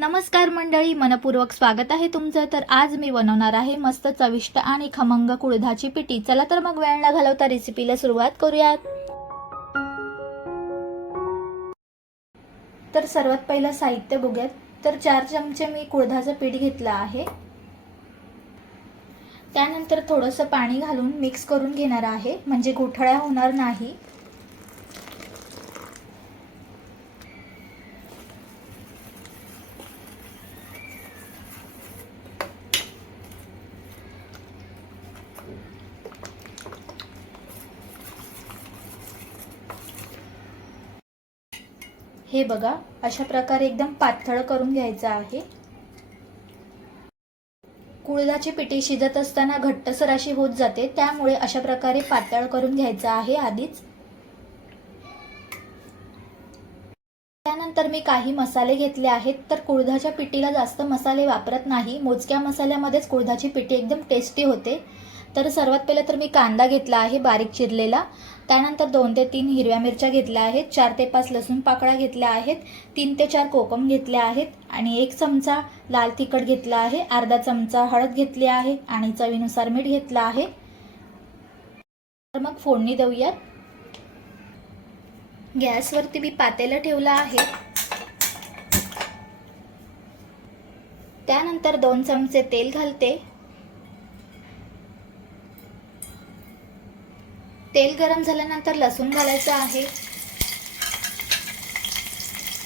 नमस्कार मंडळी मनपूर्वक स्वागत आहे तुमचं. तर आज मी बनवणार आहे मस्त चविष्ट आणि खमंग कुळधाची पिठी. चला तर मग वेळ न घालवता रेसिपीला सुरुवात करूयात. तर सर्वात पहिलं साहित्य बघूयात. तर चार चमचे मी कुळधाचं पीठ घेतलं आहे. त्यानंतर थोडंसं पाणी घालून मिक्स करून घेणार आहे. म्हणजे गुठळ्या होणार नाही. हे बघा अशा प्रकारे एकदम पातळ करून घ्यायचं आहे. कुळदाची पिठी शिजत असताना घट्टसर अशी होत जाते त्यामुळे अशा प्रकारे पातळ करून घ्यायचं आहे आधीच. त्यानंतर मी काही मसाले घेतले आहेत तर कुळधाच्या पिठीला जास्त मसाले वापरत नाही. मोजक्या मसाल्यामध्येच कुळधाची पिठी एकदम टेस्टी होते. तर सर्वात पहिले तर मी कांदा घेतला आहे बारीक चिरलेला. त्यानंतर दोन ते तीन हिरव्या मिरच्या घेतल्या आहेत चार ते पाच लसूण पाकळ्या घेतल्या आहेत तीन ते चार कोकम घेतल्या आहेत आणि एक चमचा लाल तिखट घेतला आहे अर्धा चमचा हळद घेतली आहे आणि चवीनुसार मीठ घेतलं आहे. तर मग फोडणी देऊयात. गॅसवरती मी पातेलं ठेवलं आहे. त्यानंतर दोन चमचे तेल घालते. तेल गरम झाल्यानंतर लसूण घालायचं आहे.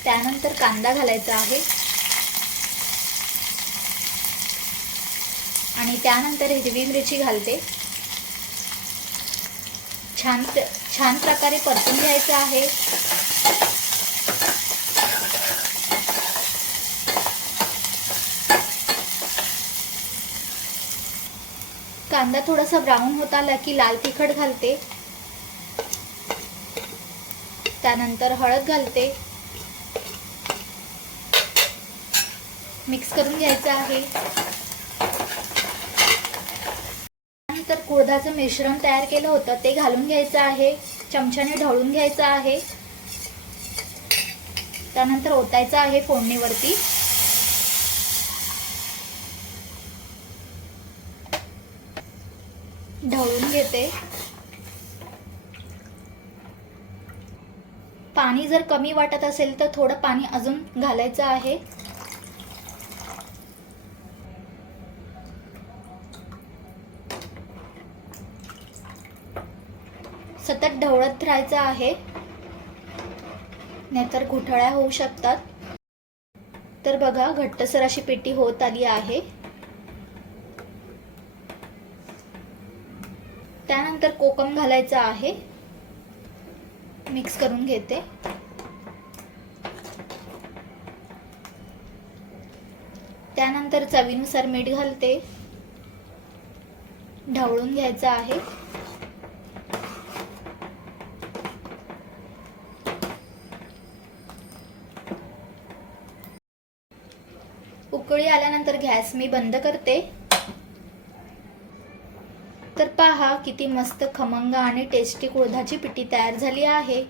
त्यानंतर कांदा घालायचा आहे. आणि त्यानंतर हिरवी मिरची घालते. छान छान प्रकारे परतून घ्यायचं आहे. कांदा थोडासा ब्राऊन होत आला की लाल तिखट घालते. त्यानंतर हळद घालते. मिक्स करून घ्यायचं आहे. त्यानंतर कुळदाचं मिश्रण तयार केलं होतं. ते घालून घ्यायचं आहे. चमच्याने ढवळून घ्यायचं आहे. त्यानंतर ओतायचं आहे फोडणीवरती. ढवळून घेते. पाणी जर कमी वाटत असेल तर थोडं पाणी अजून घालायचं आहे. सतत ढवळत राहायचं आहे. नाहीतर गुठळ्या होऊ शकतात. तर बघा घट्टसर अशी पेटी होत आली आहे. त्यानंतर कोकम घालायचं आहे. मिक्स करून घेते. त्यानंतर चवीनुसार मीठ घालते. ढवळून घ्यायचं आहे. उकळी आल्यानंतर गॅस मी बंद करते. पहा किती मस्त खमंग आणि टेस्टी कुळधाची पिठी तयार झाली आहे.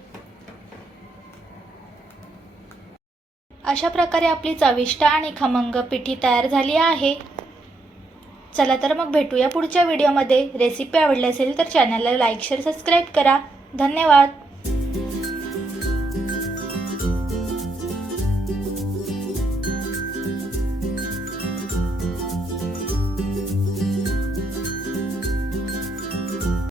अशा प्रकारे आपली चविष्ट आणि खमंग पिठी तयार झाली आहे. चला तर मग भेटूया पुढच्या व्हिडिओमध्ये रेसिपी आवडली असेल तर चॅनलला लाईक शेअर सबस्क्राईब करा. धन्यवाद.